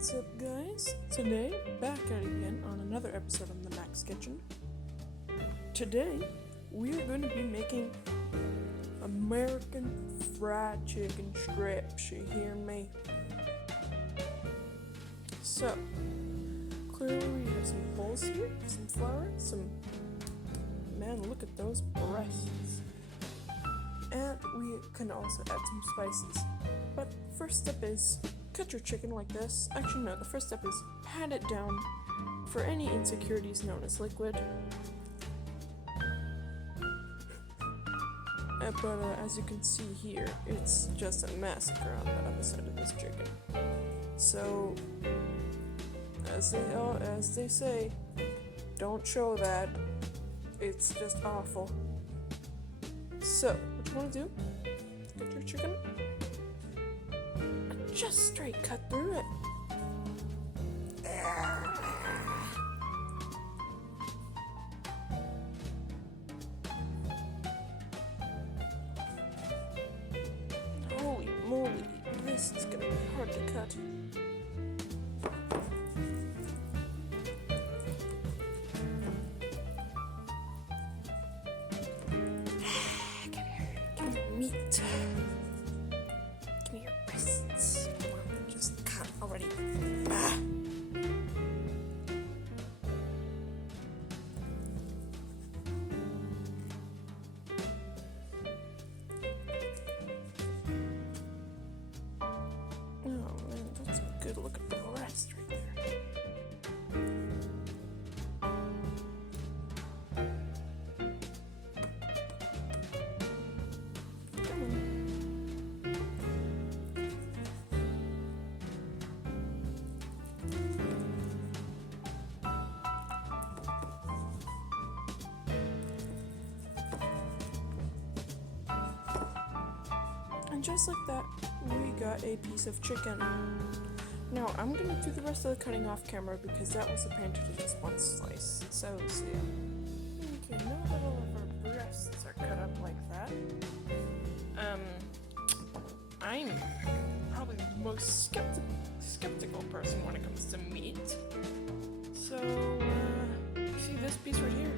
What's up, guys? Today, back at it again on another episode of the Max Kitchen. Today, we're going to be making American fried chicken strips, you hear me? So, clearly we have some bowls here, some flour, man, look at those breasts. And we can also add some spices. But first step is cut your chicken like this. Actually, no, the first step is pat it down for any insecurities known as liquid. But as you can see here, it's just a massacre on the other side of this chicken. So, as they say, don't show that. It's just awful. So, what you want to do? Get your chicken. Just straight cut through it. Holy moly, this is gonna be hard to cut. Give me your meat. Give me your breasts. Just cut already. Oh man, that's a good looking breast right there. Come on. And just like that, we got a piece of chicken. Now, I'm gonna do the rest of the cutting off camera because that was a pain to do just one slice. So, yeah. Okay, now that all of our breasts are cut up like that, I'm probably the most skeptical person when it comes to meat. So, see this piece right here?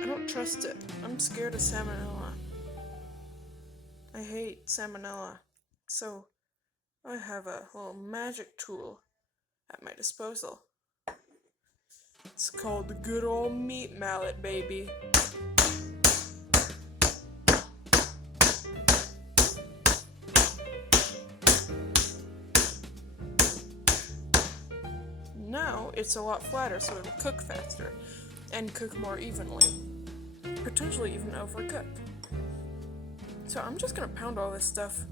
I don't trust it. I'm scared of salmonella. I hate salmonella, so I have a little magic tool at my disposal. It's called the good old meat mallet, baby. Now it's a lot flatter, so it'll cook faster and cook more evenly, potentially even overcooked. So I'm just gonna pound all this stuff.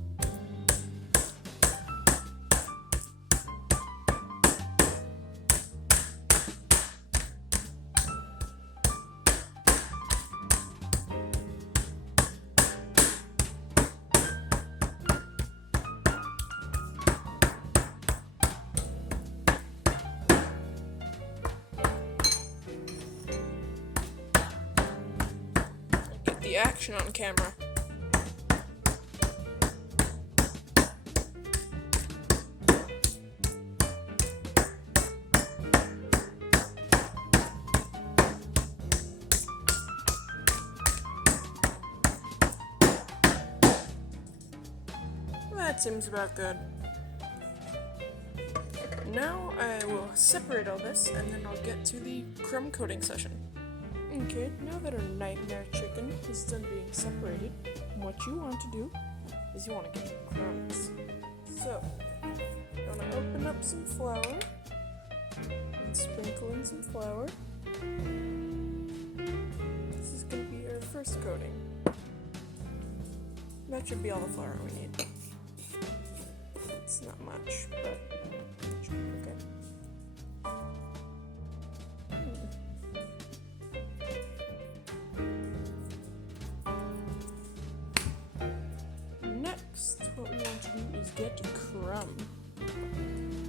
Get the action on camera. That seems about good. Now I will separate all this and then I'll get to the crumb coating session. Okay, now that our nightmare chicken is done being separated, what you want to do is you want to get your crumbs. So, you want to open up some flour and sprinkle in some flour. This is going to be our first coating. That should be all the flour we need. It's not much, but it should be okay. Next, what we want to do is get crumb.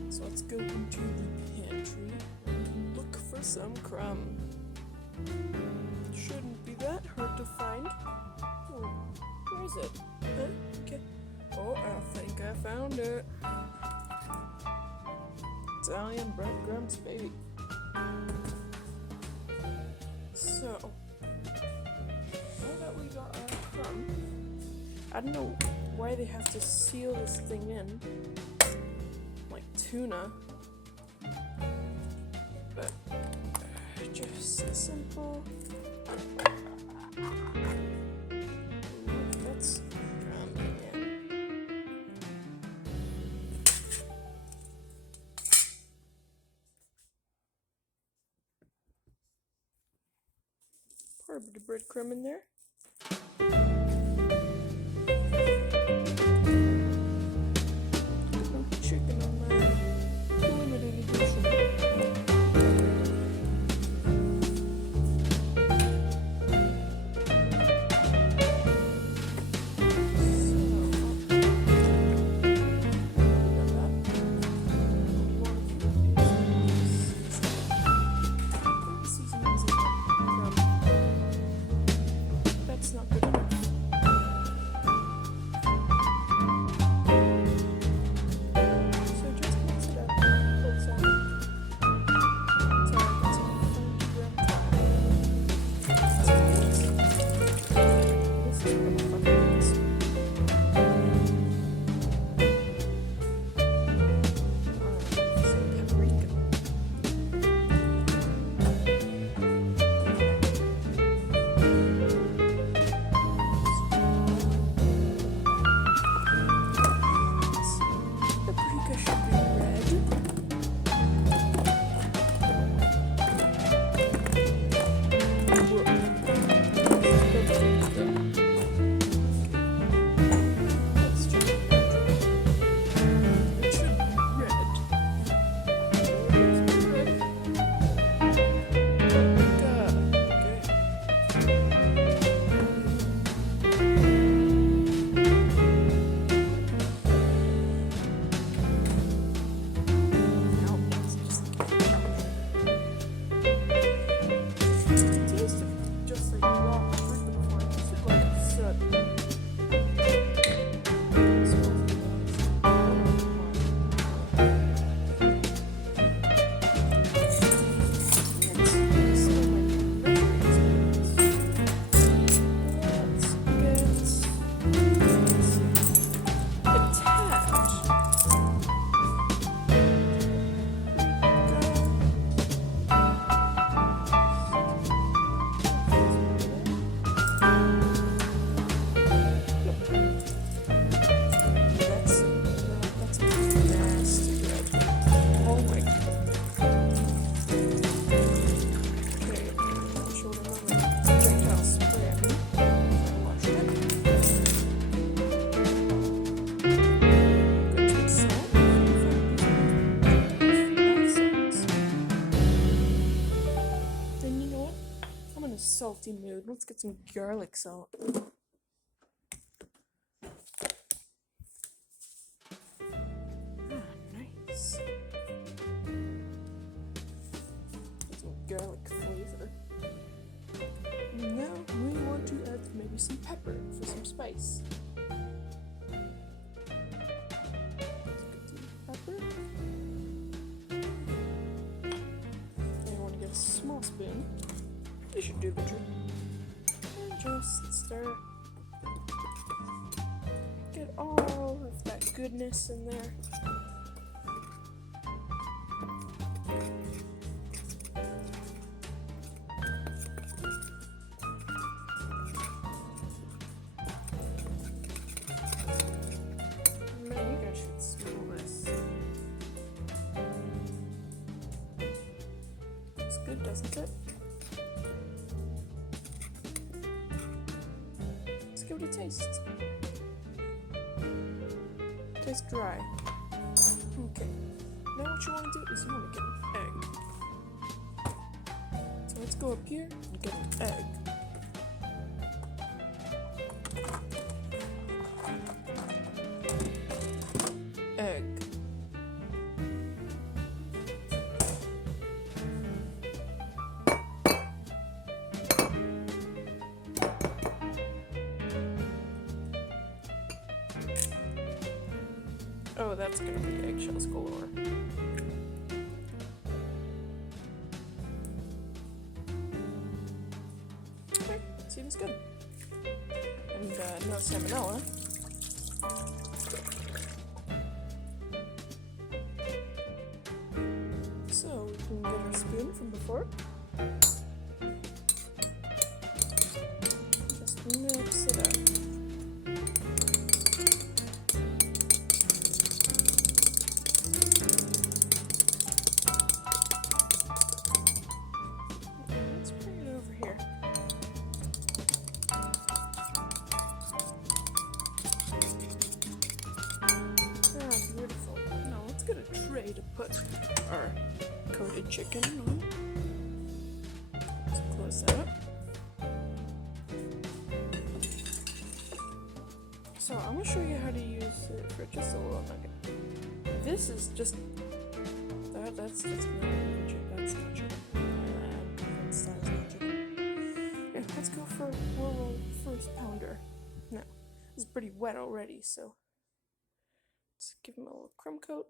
So let's go into the pantry and look for some crumb. Shouldn't be that hard to find. Oh, where is it? Huh? Okay. Oh, I think I found it. Italian breadcrumbs, baby. So, now that we got our crumb, I don't know why they have to seal this thing in like tuna, but just simple. That's crumbing in. Pour a bit of breadcrumb in there. Chicken on my limited edition. That's not good enough. So just mix it up. Put some This is pretty fucking nice. Some paprika. Paprika should be red. Whoa. Let's try it. It should be red. Paprika. Okay. Now let's just get it out. It tasted just like raw paprika before. It tasted like soot. It smells nice. I don't know why. Let's smell my attach. That's nasty red. Oh my god. Okay, show them on the projectile spray. Wash it. Go to salt. Then you know what? I'm in a salty mood. Let's get some garlic salt. Nice. Some garlic flavor. Now we want to add maybe some pepper for some spice. Let's get some pepper. And I want to get a small spoon. This should do the trick. And just stir. Get all of that goodness in there. Man, you guys should smell this. It's good, doesn't it? Let's give it a taste. Tastes dry. Okay. Now what you want to do is you want to get an egg. So let's go up here and get an egg. Egg. Oh, that's gonna be eggshells galore. good. And no salmonella. So we can get our spoon from before. Just mix it up. Let's bring it over here. Ah, beautiful. Now let's get a tray to put our coated chicken on. Let's close that up. So I'm going to show you how to use it for just a little nugget. This is just, that's just not chicken. That's not chicken. That's not chicken. Yeah, let's go for a little first pounder. Now, this is pretty wet already, so let's give him a little crumb coat.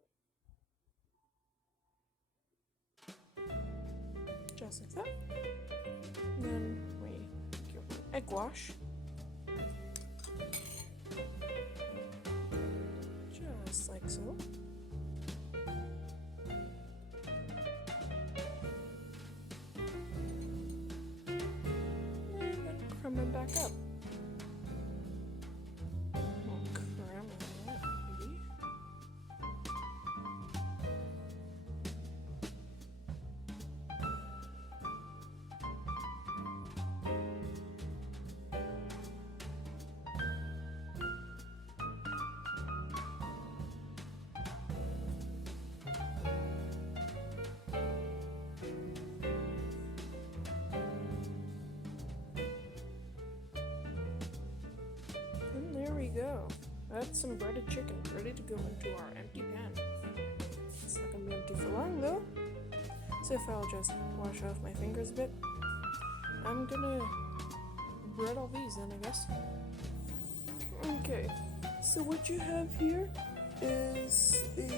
Just like that. And then we give him an egg wash. Just like so. And then crumb it back up. Crumb it up, baby. And there we go. That's some breaded chicken ready to go into our empty pan. It's not gonna be empty for long though. So if I'll just wash off my fingers a bit, I'm gonna bread all these in, I guess. Okay, so what you have here is a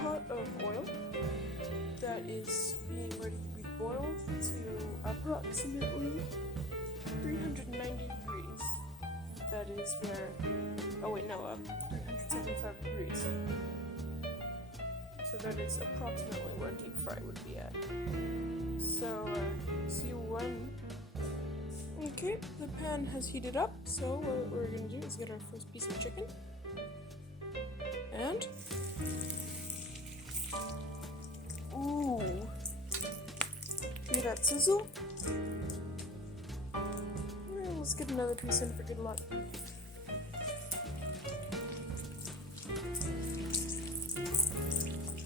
pot of oil that is being ready to be boiled to approximately 390 degrees. That is where, oh wait, no, 375 degrees. So that is approximately where deep fry would be at. So, see when. Okay, the pan has heated up, so what we're gonna do is get our first piece of chicken. And, ooh, hear that sizzle? Well, let's get another piece in for good luck.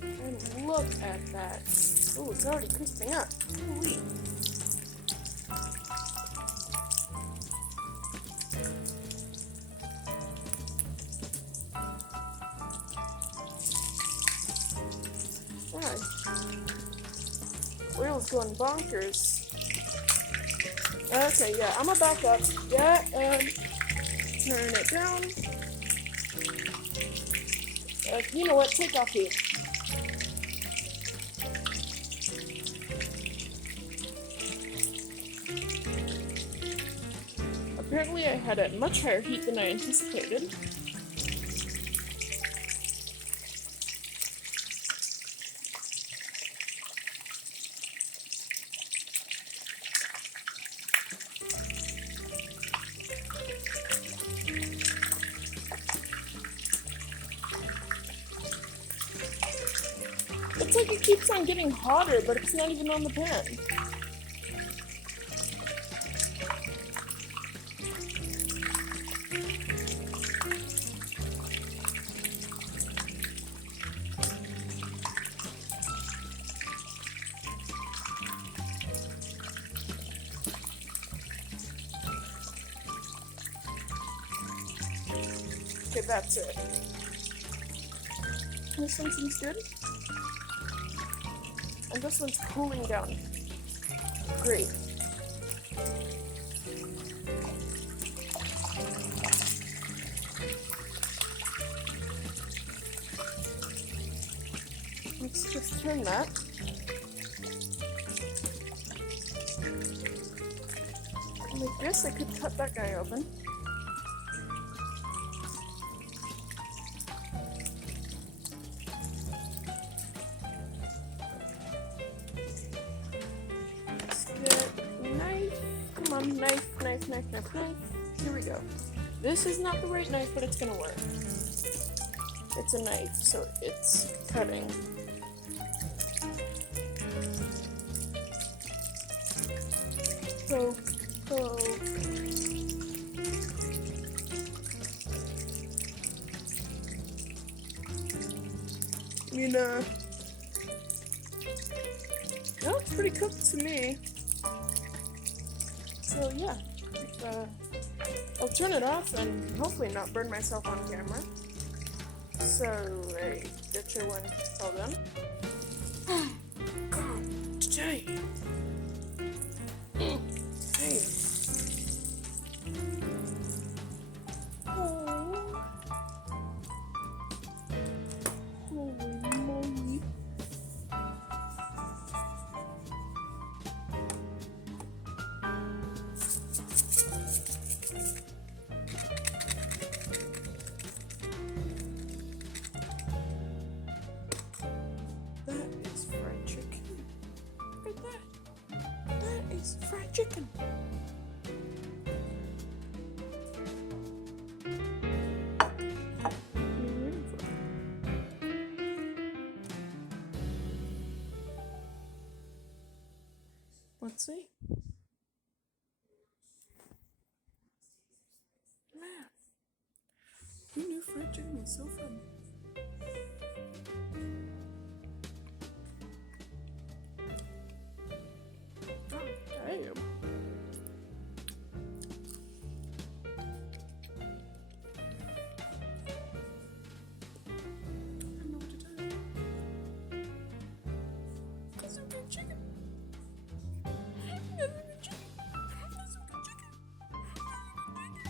And look at that. Ooh, it's already crisping up. Holy. Right. Oil's going bonkers. Okay, yeah, I'm gonna back up. Yeah, and turn it down. You know what? Take off heat. Apparently I had a much higher heat than I anticipated. It's like it keeps on getting hotter, but it's not even on the pan. Okay, that's it. This one seems good. And this one's cooling down. Great. Let's just turn that. I guess I could cut that guy open. Let's get knife. Come on, knife. Here we go. This is not the right knife, but it's gonna work. It's a knife, so it's cutting. Poke. That looks pretty cooked to me. So yeah, I'll turn it off and hopefully not burn myself on camera. So I get you when it's all done. God, today. Hey. Oh. Holy moly. That is fried chicken. Look at that. That is fried chicken. Let's see. Man, who knew fried chicken was so fun?